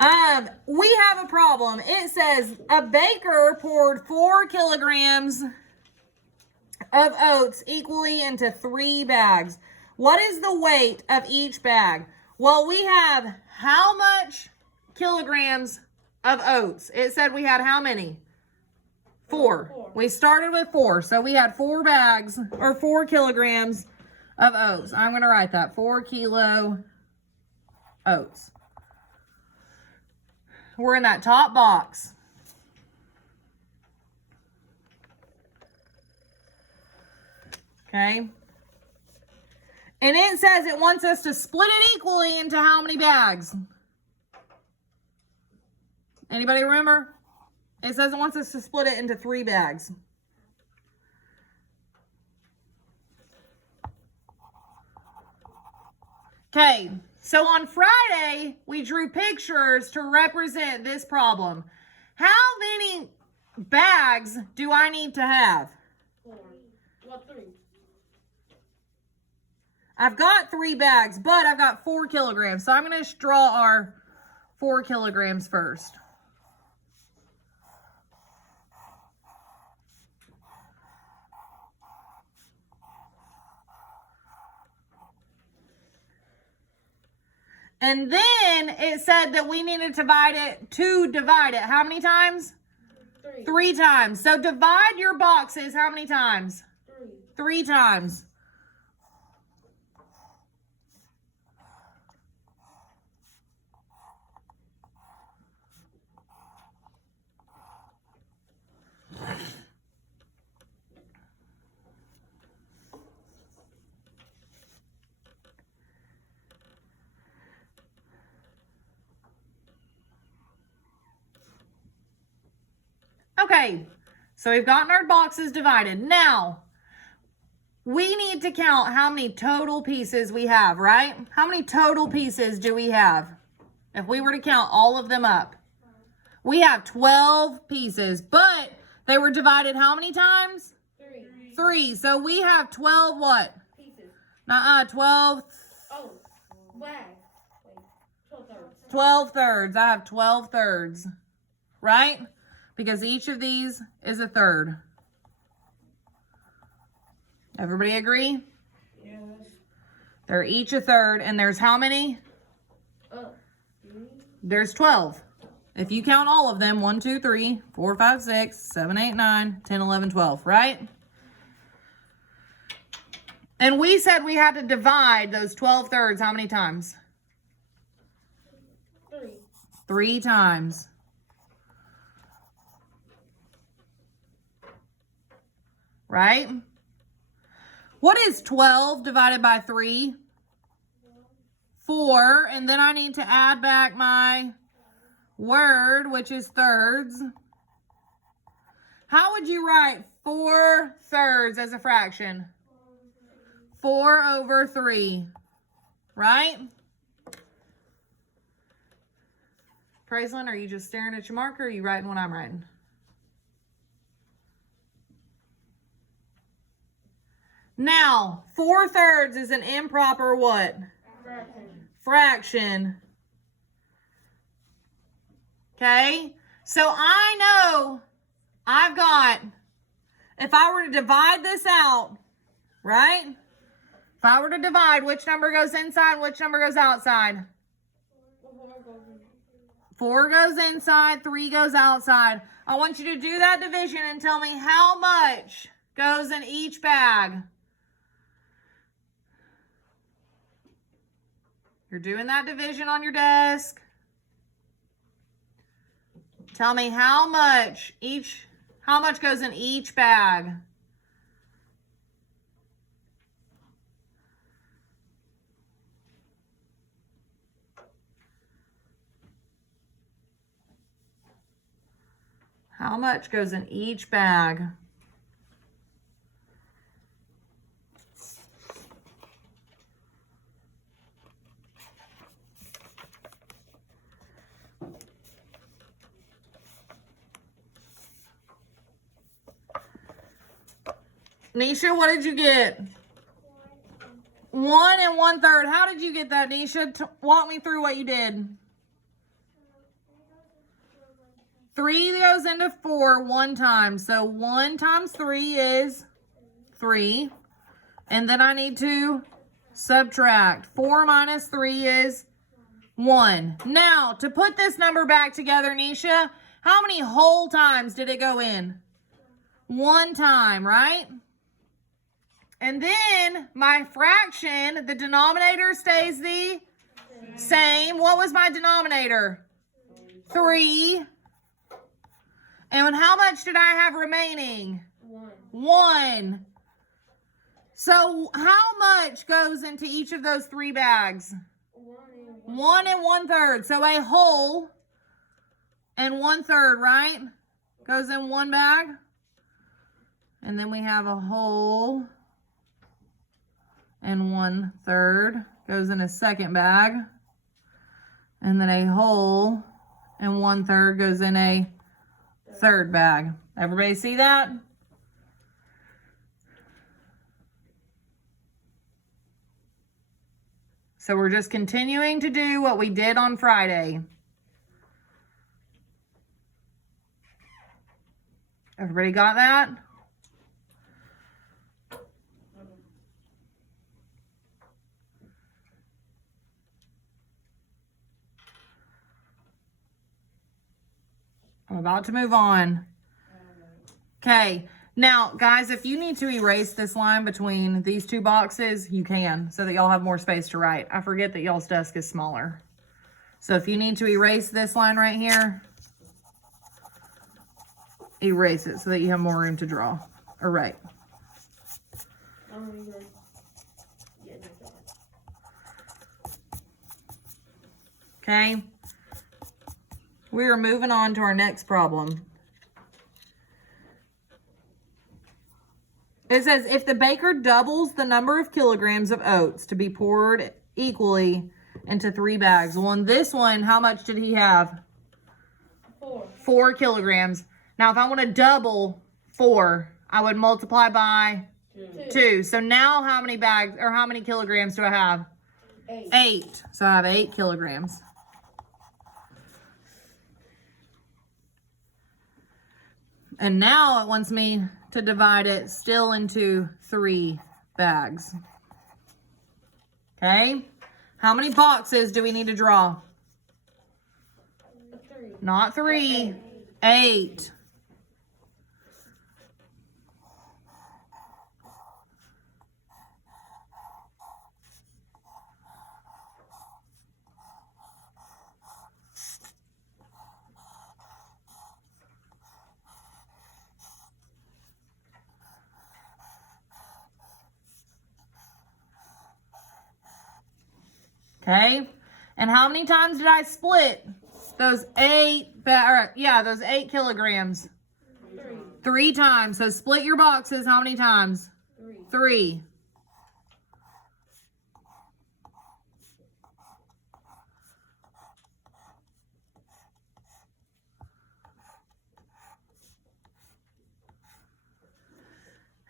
We have a problem. It says a baker poured 4 kilograms of oats equally into 3 bags. What is the weight of each bag? Well, we have how much kilograms of oats? It said we had how many? 4. We started with 4. So we had 4 bags or 4 kilograms of oats. I'm going to write that. 4 kilo oats. We're in that top box. Okay. And it says it wants us to split it equally into how many bags? Anybody remember? It says it wants us to split it into 3 bags. Okay, so on Friday, we drew pictures to represent this problem. How many bags do I need to have? 4. What, 3? I've got 3 bags, but I've got 4 kilograms. So I'm going to draw our 4 kilograms first. And then it said that we needed to divide it. How many times? 3. 3 times. So divide your boxes how many times? 3. 3 times. Okay, so we've gotten our boxes divided. Now, we need to count how many total pieces we have, right? How many total pieces do we have? If we were to count all of them up. We have 12 pieces, but they were divided how many times? 3. 3. So we have 12 what? Pieces. 12. Oh, bags. Wait, 12 thirds. 12 thirds. I have 12 thirds, right? Because each of these is a third. Everybody agree? Yes. They're each a third, and there's how many? 3. There's 12. If you count all of them, 1, 2, 3, 4, 5, 6, 7, 8, 9, 10, 11, 12, right? And we said we had to divide those 12 thirds how many times? 3. 3 times. Right? What is 12 divided by 3? 4. And then I need to add back my word, which is thirds. How would you write 4 thirds as a fraction? 4 over 3. Right? Praislin, are you just staring at your marker or are you writing what I'm writing? Now, 4 thirds is an improper what? Fraction. Okay? So I know I've got, if I were to divide this out, right? If I were to divide, which number goes inside, which number goes outside? 4 goes inside, 3 goes outside. I want you to do that division and tell me how much goes in each bag. You're doing that division on your desk. Tell me how much goes in each bag. How much goes in each bag? Nisha, what did you get? 1 1/3. How did you get that, Nisha? Walk me through what you did. 3 goes into 4 one time. So 1 times 3 is 3. And then I need to subtract. 4 minus 3 is 1. Now, to put this number back together, Nisha, how many whole times did it go in? 1 time, right? And then my fraction, the denominator stays the same. What was my denominator? 3. And how much did I have remaining? 1. So how much goes into each of those 3 bags? 1 1/3. So a whole and 1/3, right? Goes in one bag. And then we have a whole and 1/3 goes in a second bag. And then a whole and 1/3 goes in a third bag. Everybody see that? So we're just continuing to do what we did on Friday. Everybody got that? I'm about to move on. Okay. Now, guys, if you need to erase this line between these 2 boxes, you can, so that y'all have more space to write. I forget that y'all's desk is smaller. So if you need to erase this line right here, erase it so that you have more room to draw or write. Okay. We are moving on to our next problem. It says, if the baker doubles the number of kilograms of oats to be poured equally into 3 bags. Well, in this one, how much did he have? 4. 4 kilograms. Now, if I want to double 4, I would multiply by 2. So now how many bags or how many kilograms do I have? 8. 8. So I have 8 kilograms. And now it wants me to divide it still into 3 bags. Okay? How many boxes do we need to draw? 3. Not 3. 8. Okay, and how many times did I split those 8 kilograms? 3. 3 times. So split your boxes how many times? 3. 3.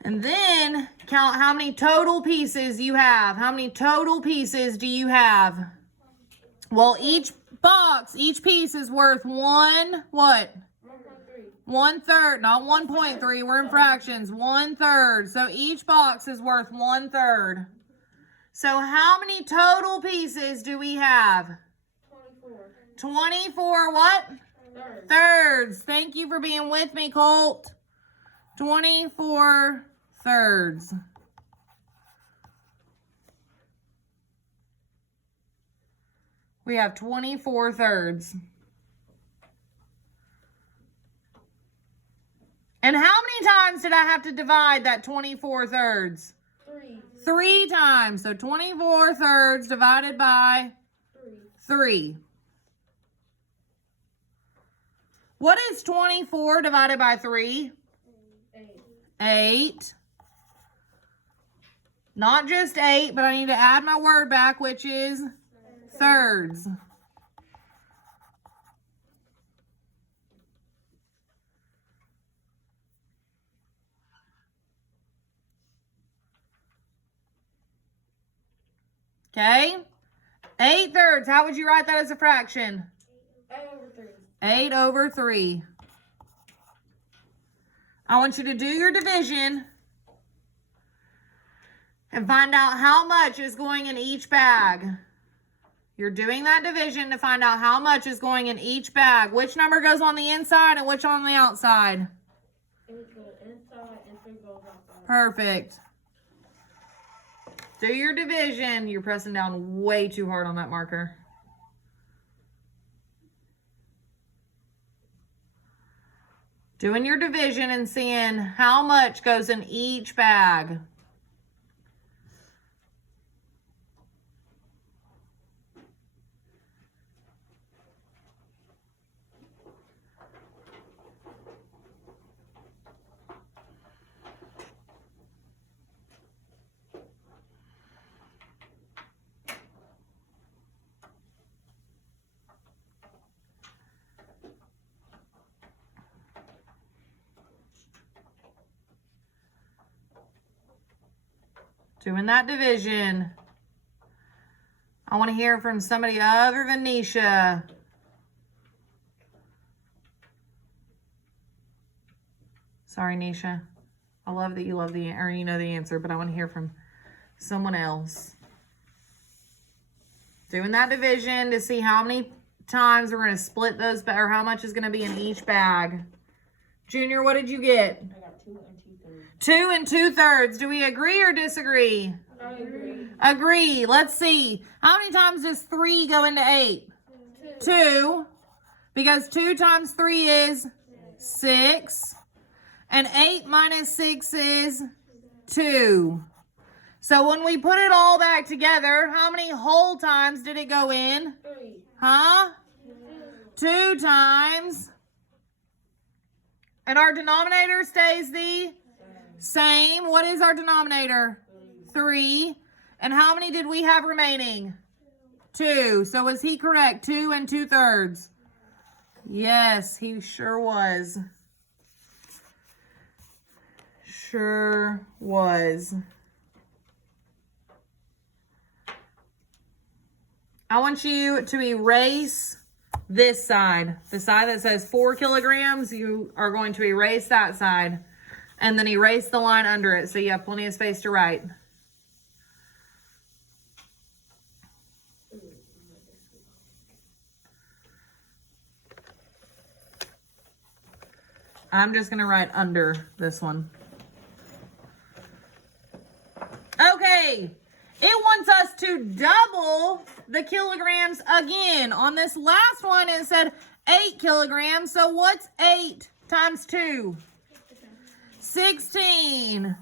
And then count how many total pieces you have. How many total pieces do you have? Well, each box, each piece is worth 1, what? 1/3, not 1.3. We're in fractions. 1/3. So each box is worth 1/3. So how many total pieces do we have? 24. 24 what? Thirds. Thank you for being with me, Colt. 24 thirds. We have 24 thirds. And how many times did I have to divide that 24 thirds? 3. 3 times. So 24 thirds divided by 3. What is 24 divided by 3? 8. Not just 8, but I need to add my word back, which is thirds. Okay? 8 thirds. How would you write that as a fraction? 8 over 3. 8 over 3. I want you to do your division and find out how much is going in each bag. You're doing that division to find out how much is going in each bag. Which number goes on the inside and which on the outside? It goes inside and 3 goes outside. Perfect. Do your division. You're pressing down way too hard on that marker. Doing your division and seeing how much goes in each bag. Doing that division. I want to hear from somebody other than Nisha. Sorry, Nisha. I love that you love the, or you know the answer, but I want to hear from someone else. Doing that division to see how many times we're going to split those, or how much is going to be in each bag. Junior, what did you get? I got 2 and 2/3. 2 and 2/3. Do we agree or disagree? I agree. Agree. Let's see. How many times does 3 go into 8? 2. Because 2 times 3 is 6. And 8 minus 6 is 2. So when we put it all back together, how many whole times did it go in? 3. Huh? 2 times. And our denominator stays the same. What is our denominator? 3. And how many did we have remaining? 2. So was he correct? 2 and 2/3. Yes, he sure was. Sure was. I want you to erase this side. The side that says 4 kilograms, you are going to erase that side. And then erase the line under it so you have plenty of space to write. I'm just going to write under this one. Okay. It wants us to double the kilograms again. On this last one, it said 8 kilograms. So what's 8 times 2? 16.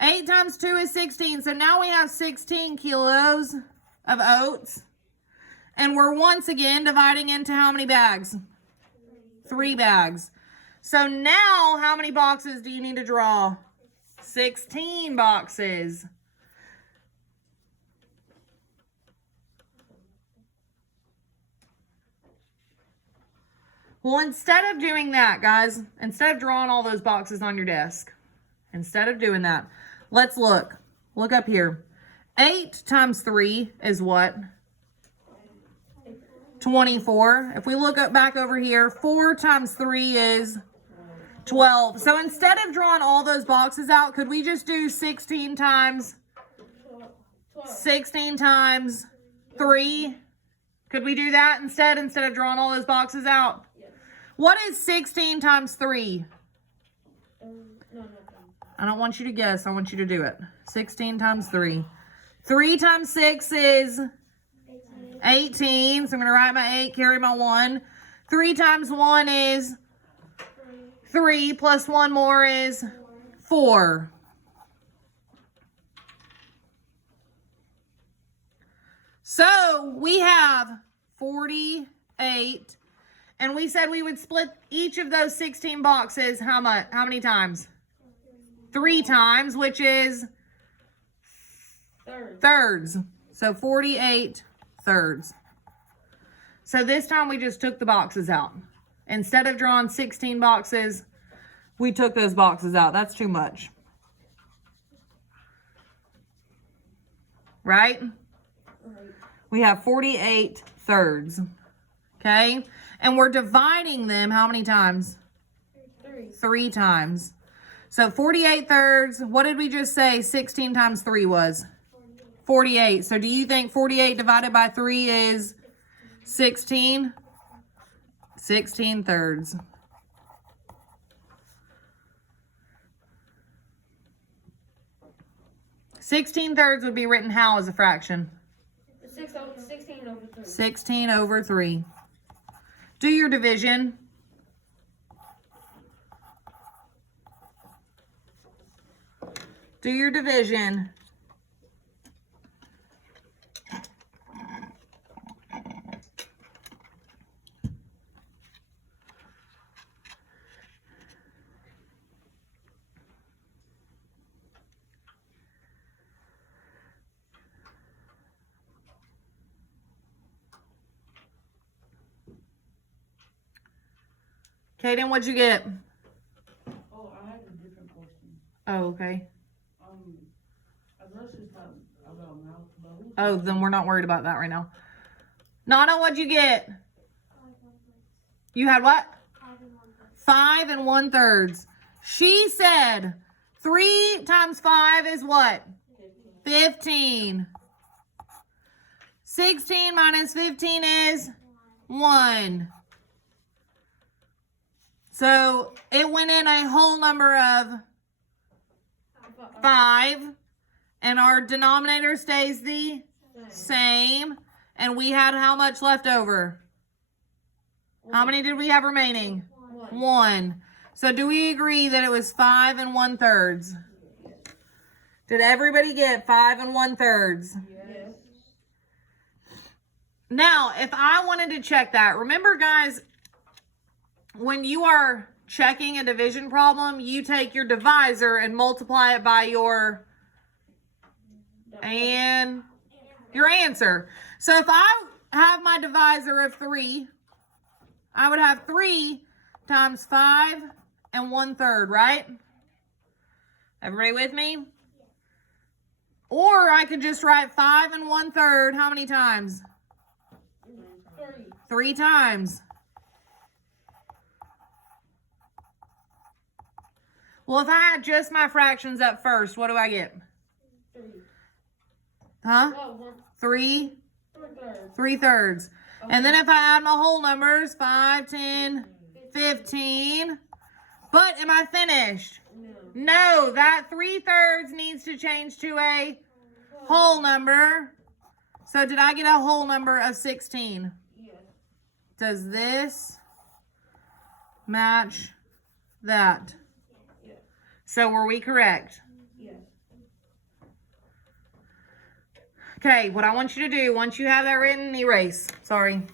8 times 2 is 16. So now we have 16 kilos of oats. And we're once again dividing into how many bags? 3 bags. So now how many boxes do you need to draw? 16 boxes. Well, instead of doing that, guys, instead of drawing all those boxes on your desk, instead of doing that, let's look. Look up here. 8 times 3 is what? 24. If we look up back over here, 4 times 3 is 12. So instead of drawing all those boxes out, could we just do 16 times 3? Could we do that instead of drawing all those boxes out? What is 16 times 3? I don't want you to guess. I want you to do it. 16 times 3. 3 times 6 is 18. So I'm going to write my 8, carry my 1. 3 times 1 is 3, plus 1 more is 4. So we have 48. And we said we would split each of those 16 boxes how much? How many times? 3 times, which is thirds. So 48 thirds. So this time we just took the boxes out. Instead of drawing 16 boxes, we took those boxes out. That's too much. Right? We have 48 thirds. Okay? And we're dividing them how many times? 3 times. So 48 thirds, what did we just say 16 times 3 was? 48. So do you think 48 divided by 3 is 16? 16 thirds. Sixteen thirds would be written how as a fraction? 16 over 3. 16 over 3. Do your division. Do your division. Kaden, what'd you get? Oh, I had a different question. Oh, okay. Unless it's not about mouth, but who's Oh, then we're not worried about that right now. Nana, what'd you get? You had what? 5 1/3. She said 3 times 5 is what? 15. 16 minus 15 is 1. So it went in a whole number of 5. And our denominator stays the same. And we had how much left over? How many did we have remaining? 1. So do we agree that it was 5 1/3? Did everybody get 5 1/3? Yes. Now, if I wanted to check that, remember guys, when you are checking a division problem, you take your divisor and multiply it by your answer. So if I have my divisor of 3, I would have 3 times 5 1/3, right? Everybody with me? Or I could just write 5 1/3 how many times? 3 times. Well, if I had just my fractions up first, what do I get? 3. Huh? No, 1. 3 3/3. 3/3. And then if I add my whole numbers, 5, 10, 15. But am I finished? No. No, that 3/3 needs to change to a whole number. So did I get a whole number of 16? Yes. Does this match that? Yes. So were we correct? Yes. Okay, what I want you to do, once you have that written, erase. Sorry.